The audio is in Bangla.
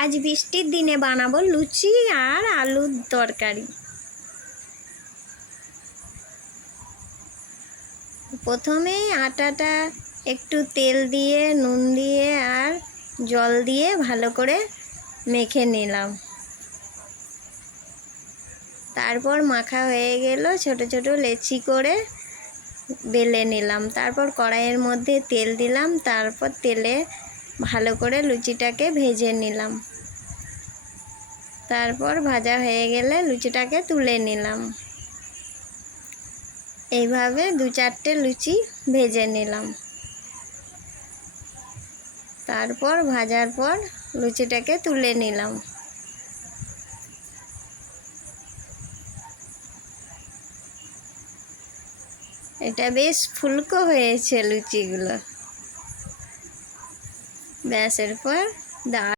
আজ বৃষ্টির দিনে বানাবো লুচি আর আলুর তরকারি। প্রথমে আটাটা একটু তেল দিয়ে নুন দিয়ে আর জল দিয়ে ভালো করে মেখে নিলাম। তারপর মাখা হয়ে গেল, ছোট ছোট লেচি করে বেলে নিলাম। তারপর কড়াইয়ের মধ্যে তেল দিলাম, তারপর তেলে ভালো করে লুচিটাকে ভেজে নিলাম। তারপর ভাজা হয়ে গেলে লুচিটাকে তুলে নিলাম। এইভাবে 2-4টে লুচি ভেজে নিলাম। তারপর ভাজার পর লুচিটাকে তুলে নিলাম। এটা বেশ ফুলকো হয়েছে লুচিগুলো। ব্যাস, এরপর